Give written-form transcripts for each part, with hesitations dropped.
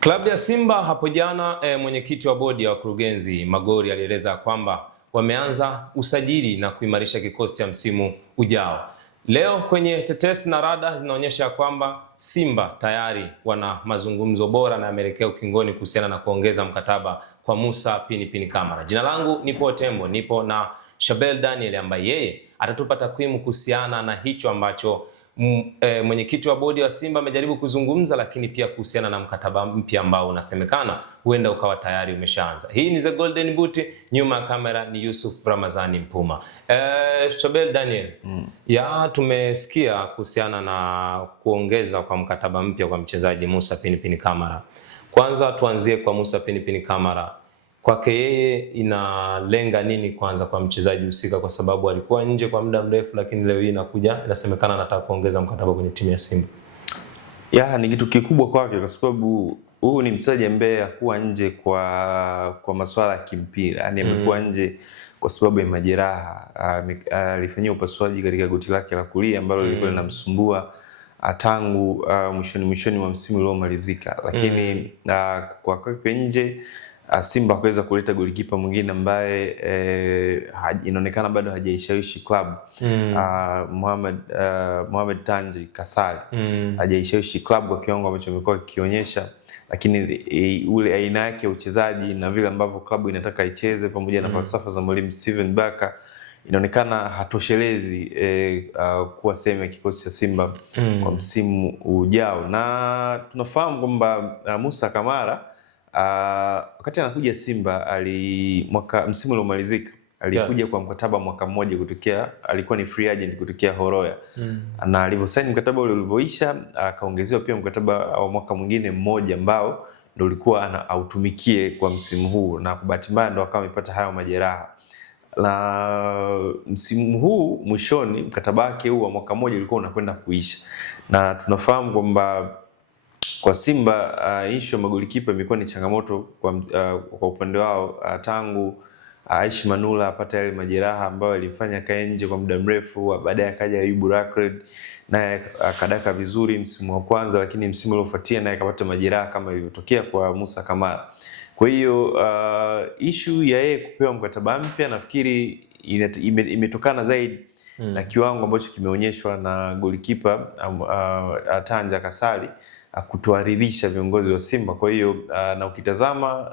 Klabu ya Simba hapo jana mwenyekiti wa bodi ya wakurugenzi Magori alieleza kwamba wameanza usajili na kuimarisha kikosi cha msimu ujao. Leo kwenye tetesi na rada zinaonyesha kwamba Simba tayari wana mazungumzo bora na yameelekea ukingoni kuhusiana na kuongeza mkataba kwa Musa Pinipini Kamara. Jina langu nipo Tembo, nipo na Shabel Daniel ambaye yeye atatupa takwimu kuhusiana na hicho ambacho mwenyekiti wa bodi wa Simba amejaribu kuzungumza, lakini pia kuhusiana na mkataba mpya ambao unasemekana huenda ukawa tayari umeshaanza. Hii ni The Golden Boot, nyuma ya kamera ni Yusuf Ramazani Mpuma. Shabel Daniel, tumesikia kuhusiana na kuongeza kwa mkataba mpya kwa mchezaji Musa Pinipini Kamara. Kwanza tuanzie kwa Musa Pinipini Kamara. Kwake yeye inalenga nini kwanza kwa mchezaji husika, kwa sababu alikuwa nje kwa muda mrefu, lakini leo hii inasemekana anataka kuongeza mkataba kwenye timu ya Simba. Ni kitu kikubwa kwake kwa sababu huu ni mchezaji ambaye hakuwa nje kwa masuala ya kimpira. Amekuwa nje kwa sababu ya majeraha. Alifanyia upasuaji katika goti lake la kulia ambalo lilikuwa linamsumbua tangu mwishoni mwa msimu uliomalizika. Lakini kwa kwake nje Simba kuweza kuleta golikipa mwingine ambaye inaonekana bado hajaishawishi club. Mohamed Tanji Kasali hajaishawishi club kwa kiwango ambacho amekuwa kikionyesha, lakini ule aina yake ya uchezaji na vile ambavyo club inataka icheze pamoja na falsafa za mwalimu Steven Baka inaonekana hatoshelezi kuwa sehemu ya kikosi cha Simba kwa msimu ujao. Na tunafahamu kwamba Musa Kamara wakati anakuja Simba msimu uliomalizika alikuja kwa mkataba mwaka mmoja alikuwa ni free agent kutokea Horoya. Na alivyosaini mkataba ule ulivyoisha akaongezewa pia mkataba wa mwaka mwingine mmoja ambao ndio ulikuwa autumikie kwa msimu huu, na kwa bahati mbaya ndio akawa amepata hayo majeraha. Na msimu huu mwishoni mkataba wake huu wa mwaka mmoja ulikuwa unakwenda kuisha, na tunafahamu kwamba kwa Simba issue ya magolikipa imekuwa ni changamoto kwa upande wao tangu Aishi Manula apata yale majeraha ambayo alimfanya kae nje kwa muda mrefu. Baadaye akaja Ayubu Rakred naye akadaka vizuri msimu wa kwanza, lakini msimu uliofuatia naye akapata majeraha kama ilivyotokea kwa Musa Kamara. Kwa hiyo issue ya yeye kupewa mkataba mpya nafikiri imetokana zaidi na kiwango ambacho kimeonyeshwa na golikipa Tanja Kasali kutoaridhisha viongozi wa Simba. Kwa hiyo na ukitazama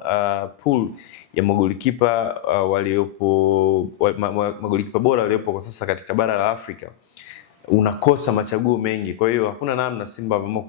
pool ya magolikipa magolikipa bora waliopo kwa sasa katika bara la Afrika unakosa machaguo mengi. Kwa hiyo hakuna namna Simba wameamua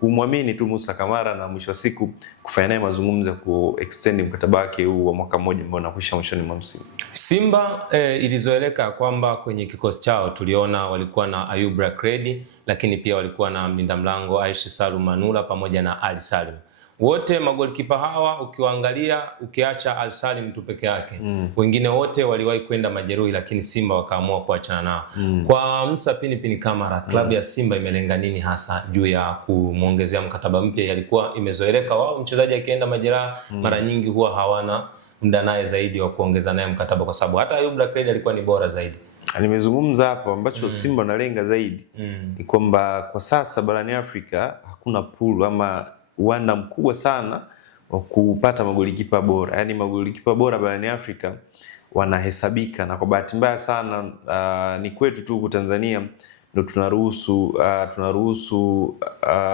kumwamini tu Musa Kamara na mwisho wa siku kufanya naye mazungumzo ya kuextend mkataba wake huu wa mwaka mmoja ambao unakwisha mwishoni mwa msimu. Simba ilizoeleka kwamba kwenye kikosi chao tuliona walikuwa na Ayub Rakred, lakini pia walikuwa na mlinda mlango Aishi Salum Manula pamoja na Ali Salim. Wote magolikipa hawa ukiwaangalia, ukiacha Al Salim tu peke yake, wengine wote waliwahi kwenda majeruhi, lakini Simba wakaamua kuachana nao. Kwa Musa Pinipini Kamara, klabu ya Simba imelenga nini hasa juu ya kumuongezea mkataba mpya? Ilikuwa imezoeleka wao mchezaji akienda majeraha mara nyingi huwa hawana muda naye zaidi wa kuongeza naye mkataba, kwa sababu hata Ayub Rakred alikuwa ni bora zaidi. Nimezungumza hapo ambacho Simba nalenga zaidi ni kwamba kwa sasa barani Afrika hakuna pool ama uwanda mkubwa sana wa kupata magolikipa bora. Yaani magolikipa bora barani Afrika wanahesabika, na kwa bahati mbaya sana ni kwetu tu Tanzania ndio tunaruhusu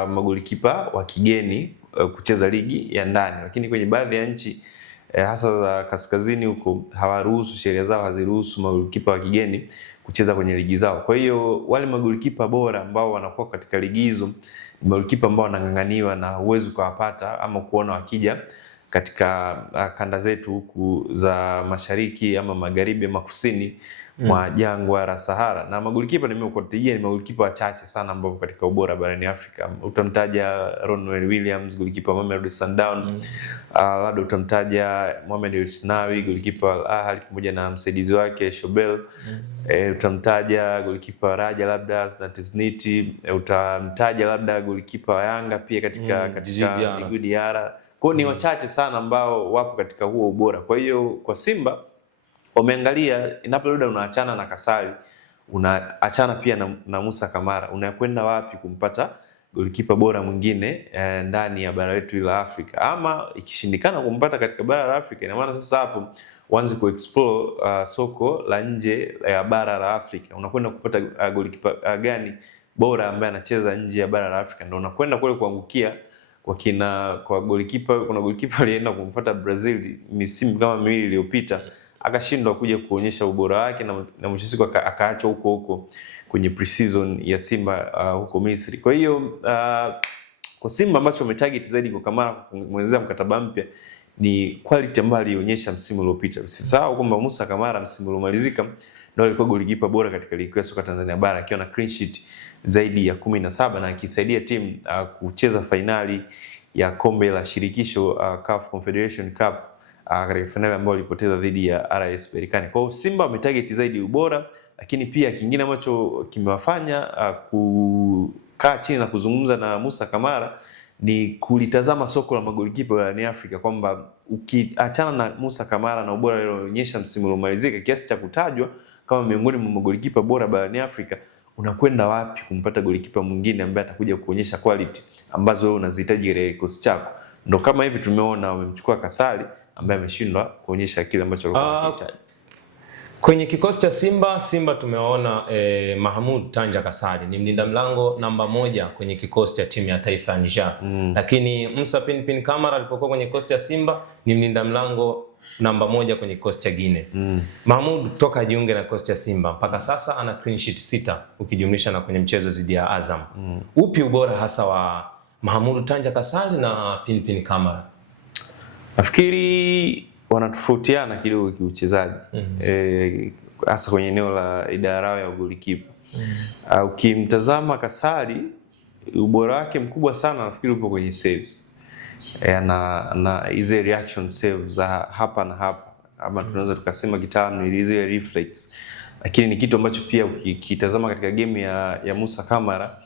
magolikipa wa kigeni kucheza ligi ya ndani, lakini kwenye baadhi ya nchi hasa za kaskazini huko hawaruhusu, sheria zao haziruhusu magolikipa wa kigeni kucheza kwenye ligi zao. Kwa hiyo wale magolikipa bora ambao wanakuwa katika ligi hizo ni magolikipa ambao wanang'ang'aniwa na uwezo kuwapata ama kuona wakija katika kanda zetu huku za mashariki ama magharibi ama kusini mwa jangwa la Sahara. Na magolikipa nimekutajia ni magolikipa wachache sana ambao katika ubora barani Afrika. Utamtaja Ronwen Williams, golikipa wa Mamelodi Sundowns, labda utamtaja Mohamed El Sinawi, golikipa wa Al Ahly pamoja na msaidizi wake Shobel. Utamtaja golikipa Raja labda Znati, utamtaja labda golikipa wa Yanga pia katika Djigui Diarra. Kwa ni wachache sana ambao wapo katika huo ubora. Kwa hiyo kwa Simba wameangalia inapoenda unaachana na Kasali, unaachana pia na Musa Kamara, unakwenda wapi kumpata golikipa bora mwingine ndani ya bara letu la Afrika, ama ikishindikana kumpata katika bara la Afrika, ina maana sasa hapo uanze kuexplore soko la nje ya bara la Afrika. Unakwenda kupata golikipa gani bora ambaye anacheza nje ya bara la Afrika, ndio unakwenda kule kuangukia kwa golikipa. Kuna golikipa alienda kumfuata Brazil misimu kama 2 iliyopita, akashindwa kuja kuonyesha ubora wake, na mwisho siku akaachwa huko kwenye pre-season ya Simba huko Misri. Kwa hiyo kwa Simba ambacho wametarget zaidi kwa Kamara kumwongezea mkataba mpya ni quality ambayo alionyesha msimu uliopita. Usisahau kwamba Musa Kamara msimu uliomalizika ndio alikuwa golikipa bora katika ligi ya soka Tanzania bara, akiwa na clean sheet zaidi ya 17 na akisaidia timu kucheza fainali ya kombe la shirikisho CAF Confederation Cup katika finali ambayo walipoteza dhidi ya RS Berkane. Kwa hiyo Simba wametarget zaidi ubora, lakini pia kingine ambacho kimewafanya kukaa chini na kuzungumza na Musa Kamara ni kulitazama soko la magolikipa barani Afrika, kwamba ukiachana na Musa Kamara na ubora alioonyesha msimu uliomalizika kiasi cha kutajwa kama miongoni mwa magolikipa bora barani Afrika, unakwenda wapi kumpata golikipa mwingine ambaye atakuja kuonyesha quality ambazo wewe unazihitaji katika kikosi chako? Ndio kama hivi tumeona wamemchukua Kasali ambaye ameshindwa kuonyesha kile ambacho alikuwa anahitaji. Kwenye kikosi cha Simba tumeona Mahmoud Tanja Kasali ni mlinda mlango namba 1 kwenye kikosi cha timu ya taifa ya Niger. Lakini Musa Pinpin Kamara alipokuwa kwenye kikosi cha Simba ni mlinda mlango namba 1 kwenye kikosi cha Guinea. Mahmoud toka jiunge na kikosi cha Simba mpaka sasa ana clean sheet 6 ukijumlisha na kwenye mchezo dhidi ya Azam. Upi ubora hasa wa Mahmoud Tanja Kasali na Pinpin Kamara? Nafikiri wanatofautiana kidogo kiuchezaji. Hasa kwenye eneo la idara ya golikipa. Ukimtazama Kasali, ubora wake mkubwa sana nafikiri upo kwenye saves. Na hizo reaction saves za hapa na hapa, ama tunaweza tukasema kitaalamu ni zile reflex. Lakini ni kitu ambacho pia ukitazama katika game ya Musa Kamara,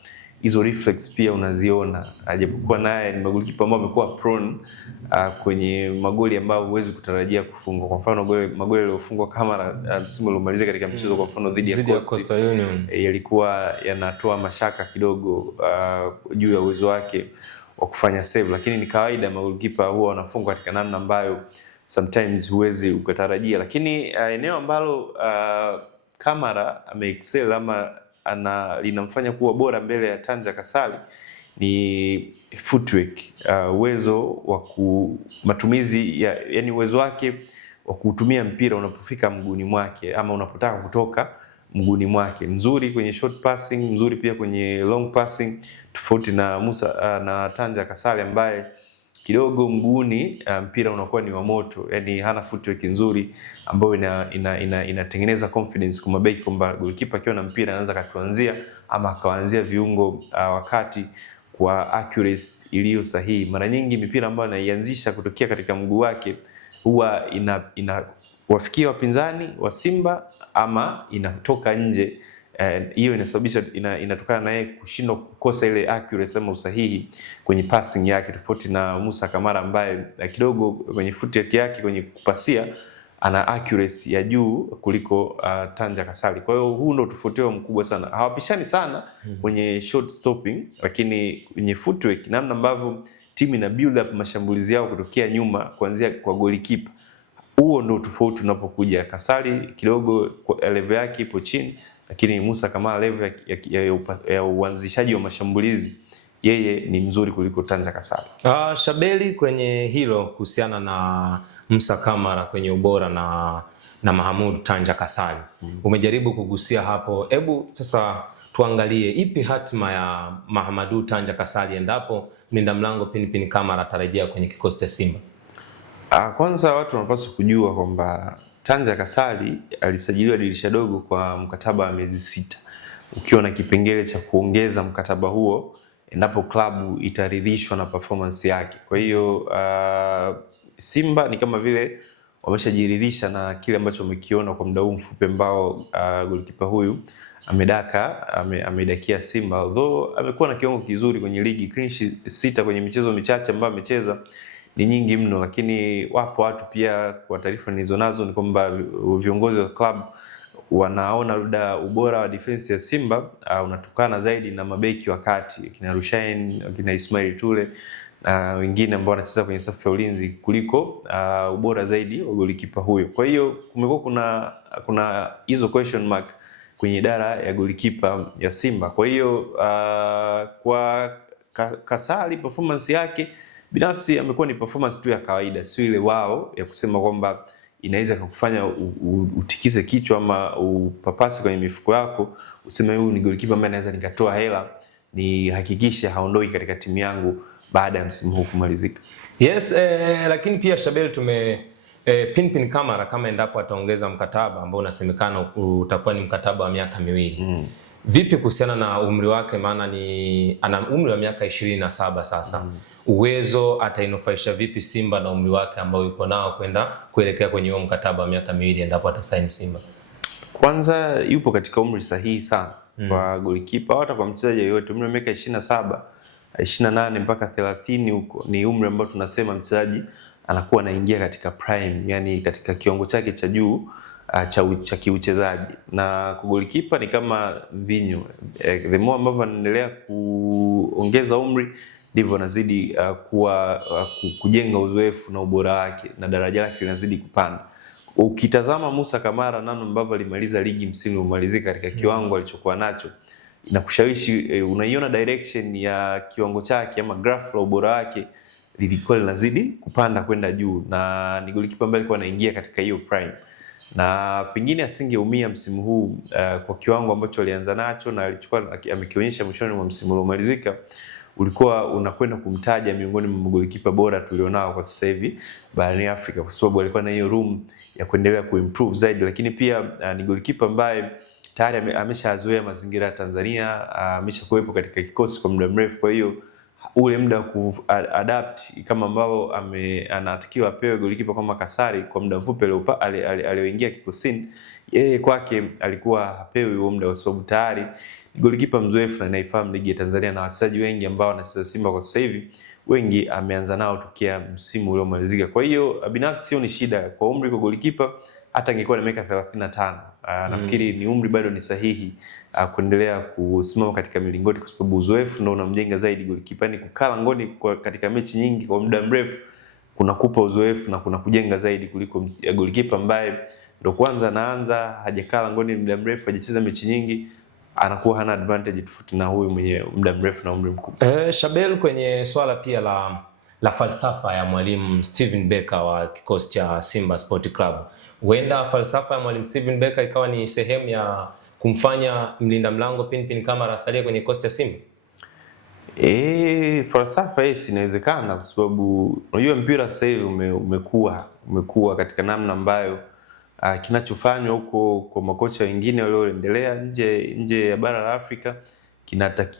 hizo reflex pia unaziona, japokuwa naye ni magolikipa ambao amekuwa prone kwenye magoli ambayo huwezi kutarajia kufungwa. Kwa mfano magoli yaliyofungwa Kamara msimu uliomalizika katika mchezo kwa mfano dhidi ya Coastal Union yalikuwa yanatoa mashaka kidogo juu ya uwezo wake wa kufanya save, lakini ni kawaida magolikipa huwa wanafungwa katika namna ambayo sometimes huwezi ukatarajia. Lakini eneo ambalo Kamara ameexcel ama linamfanya kuwa bora mbele ya Tanja Kasali ni footwork, uwezo wa matumizi yani uwezo wake wa kutumia mpira unapofika mguuni mwake ama unapotaka kutoka mguuni mwake. Mzuri kwenye short passing, mzuri pia kwenye long passing, tofauti na Tanja Kasali ambaye kidogo mguuni mpira unakuwa ni wa moto, yani hana footwork nzuri ambayo inatengeneza confidence kwa mabeki kwamba goalkeeper akiwa na mpira anaweza katuanzia ama akaanzia viungo wakati kwa accuracy iliyo sahihi. Mara nyingi mipira ambayo anaianzisha kutokea katika mguu wake huwa wafikia wapinzani wa Simba ama inatoka nje. Hiyo inasababisha inatokana na yeye kushindwa kukosa ile accuracy ama usahihi kwenye passing yake, tofauti na Musa Kamara ambaye kidogo kwenye footwork yake kwenye kupasia ana accuracy ya juu kuliko Tanja Kasali. Kwa hiyo huu ndio tofauti wao mkubwa sana. Hawapishani sana kwenye short stopping, lakini kwenye footwork, namna ambavyo timu ina build up mashambulizi yao kutokea nyuma kuanzia kwa goalkeeper, huo ndio tofauti unapokuja. Kasali kidogo level yake ipo chini, lakini Musa Kamara level ya uanzishaji wa mashambulizi yeye ni mzuri kuliko Tanja Kasali. Shabeli, kwenye hilo kuhusiana na Musa Kamara kwenye ubora na Mahmoud Tanja Kasali, umejaribu kugusia hapo. Hebu sasa tuangalie ipi hatima ya Mahmoud Tanja Kasali endapo mlinda mlango Pinpin Kamara atarejea kwenye kikosi cha Simba? Kwanza watu wanapaswa kujua kwamba Tanja Kasali alisajiliwa dirisha dogo kwa mkataba wa miezi 6, ukiwa na kipengele cha kuongeza mkataba huo endapo klabu itaridhishwa na performance yake. Kwa hiyo Simba ni kama vile wameshajiridhisha na kile ambacho wamekiona kwa muda huu mfupi ambao goalkeeper huyu amedakia Simba. Although amekuwa na kiwango kizuri kwenye ligi, clean sheet 6 kwenye michezo michache ambayo amecheza ni nyingi mno, lakini wapo watu pia, kwa taarifa nilizonazo ni kwamba viongozi wa club wanaona labda ubora wa defense ya Simba unatokana zaidi na mabeki wa kati kina Rushaine, kina Ismail Tule na wengine ambao wanacheza kwenye safu ya ulinzi kuliko ubora zaidi wa golikipa huyo. Kwa hiyo kumekuwa kuna hizo question mark kwenye idara ya golikipa ya Simba. Kwa hiyo kwa Kasali performance yake binafsi amekuwa ni performance tu ya kawaida, sio ile wao ya kusema kwamba inaweza kukufanya utikise kichwa ama upapasi kwenye mifuko yako useme huyu ni golikipa ambaye naweza nikatoa hela ni hakikisha haondoi katika timu yangu baada ya msimu huu kumalizika. Yes, lakini pia Shabel Pinpin Kamara kama endapo ataongeza mkataba ambao unasemekana utakuwa ni mkataba wa miaka 2. Vipi kuhusiana na umri wake, maana ana umri wa miaka 27 sasa. Uwezo atainufaisha vipi Simba na umri wake ambao yuko nao kuelekea kwenye huo mkataba wa miaka 2 endapo atasaini Simba? Kwanza yupo katika umri sahihi sana kwa golikipa, hata kwa mchezaji yeyote. Umri wa miaka 27, 28 mpaka 30 huko ni umri ambao tunasema mchezaji anakuwa anaingia katika prime, yani katika kiwango chake cha juu cha kiuchezaji. Na kwa golikipa ni kama vinyo, the more ambavyo anaendelea kuongeza umri ndivyo anazidi kujenga uzoefu na ubora wake na daraja lake linazidi kupanda. Ukitazama Musa Kamara namna ambavyo alimaliza ligi msimu uliomalizika katika kiwango alichokuwa nacho, inakushawishi unaiona direction ya kiwango chake ama graph la ubora wake lilikuwa linazidi kupanda kwenda juu, na ni golikipa ambaye alikuwa anaingia katika hiyo prime, na pengine asingeumia msimu huu kwa kiwango ambacho alianza nacho na alichukua amekionyesha mwishoni mwa msimu uliomalizika. Ulikuwa unakwenda kumtaja miongoni mwa golikipa bora tulionao kwa sasa hivi barani Afrika, kwa sababu alikuwa na hiyo room ya kuendelea kuimprove zaidi. Lakini pia ni golikipa ambaye tayari ameshazoea mazingira ya Tanzania, ameshakuwepo katika kikosi kwa muda mrefu. Kwa hiyo ule muda wa kuadapt kama ambao anatakiwa apewe golikipa kama Kasari kwa muda mfupi alioingia kikosini, yeye kwake alikuwa hapewi huo muda kwa sababu tayari golikipa mzoefu na anaifahamu ligi ya Tanzania, na wachezaji wengi ambao wanacheza Simba kwa sasa hivi wengi ameanza nao tokea msimu uliomalizika. Kwa hiyo binafsi sio ni shida kwa umri kwa golikipa, hata angekuwa na miaka 35. Nafikiri ni umri bado ni sahihi kuendelea kusimama katika milingoti, kwa sababu uzoefu ndio unamjenga zaidi golikipa. Ni kukaa langoni katika mechi nyingi kwa muda mrefu kunakupa uzoefu na kunakujenga zaidi kuliko golikipa ambaye ndio kwanza anaanza, hajakaa langoni muda mrefu, hajacheza mechi nyingi, anakuwa hana advantage tofauti na huyu mwenye muda mrefu na umri mkubwa. Shabel, kwenye swala pia la falsafa ya mwalimu Steven Becker wa kikosi cha Simba Sport Club, huenda falsafa ya mwalimu Steven Becker ikawa ni sehemu ya kumfanya mlinda mlango Pinpin Kamara asalie kwenye kikosi cha Simba? Falsafa hii inawezekana, kwa sababu unajua mpira sasa hivi umekuwa katika namna ambayo kinachofanywa huko kwa makocha wengine walioendelea nje ya bara la Afrika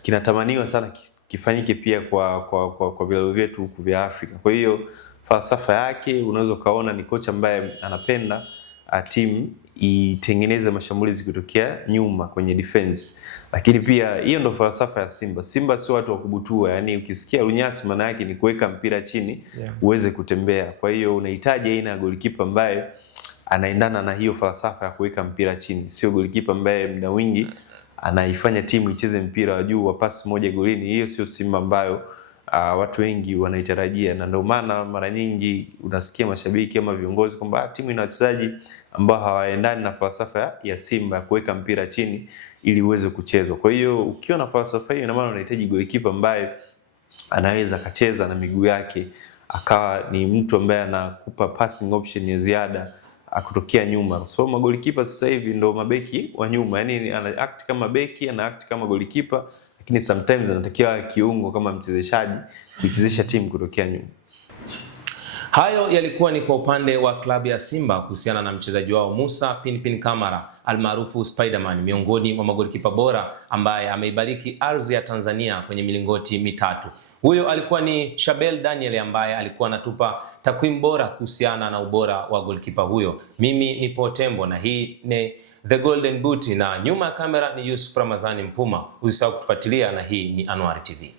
kinatamaniwa sana kifanyike pia kwa vilabu vyetu huku vya Afrika. Kwa hiyo falsafa yake unaweza kaona ni kocha ambaye anapenda timu itengeneze mashambulizi kutokea nyuma kwenye defense. Lakini pia hiyo ndo falsafa ya Simba. Simba sio watu wa kubutua, yani ukisikia lunyasi maana yake ni kuweka mpira chini uweze kutembea. Kwa hiyo unahitaji aina ya golikipa ambaye anaendana na hiyo falsafa ya kuweka mpira chini, sio golikipa ambaye muda mwingi anaifanya timu icheze mpira wa juu wa pasi moja golini. Hiyo sio Simba ambayo watu wengi wanaitarajia, na ndio maana mara nyingi unasikia mashabiki ama viongozi kwamba timu ina wachezaji ambao hawaendani na falsafa ya Simba ya kuweka mpira chini ili uweze kuchezwa. Kwa hiyo ukiwa na falsafa hiyo, ina maana unahitaji golikipa ambaye anaweza kacheza na miguu yake, akawa ni mtu ambaye anakupa passing option ya ziada kutokea nyuma. Kwa sababu magolikipa sasa hivi ndo mabeki wa nyuma, yani ana act kama beki, ana act kama golikipa, lakini sometimes anatakiwa kiungo kama mchezeshaji kuichezesha timu kutokea nyuma. Hayo yalikuwa ni kwa upande wa klabu ya Simba kuhusiana na mchezaji wao Musa Pinpin Kamara almaarufu Spiderman, miongoni mwa magolikipa bora ambaye ameibariki ardhi ya Tanzania kwenye milingoti mitatu. Huyo alikuwa ni Shabel Daniel ambaye alikuwa anatupa takwimu bora kuhusiana na ubora wa golikipa huyo. Mimi ni Potembo na hii ni The Golden Boot, na nyuma ya kamera ni Yusuf Ramazani Mpuma. Usisahau kutufuatilia, na hii ni Anwar TV.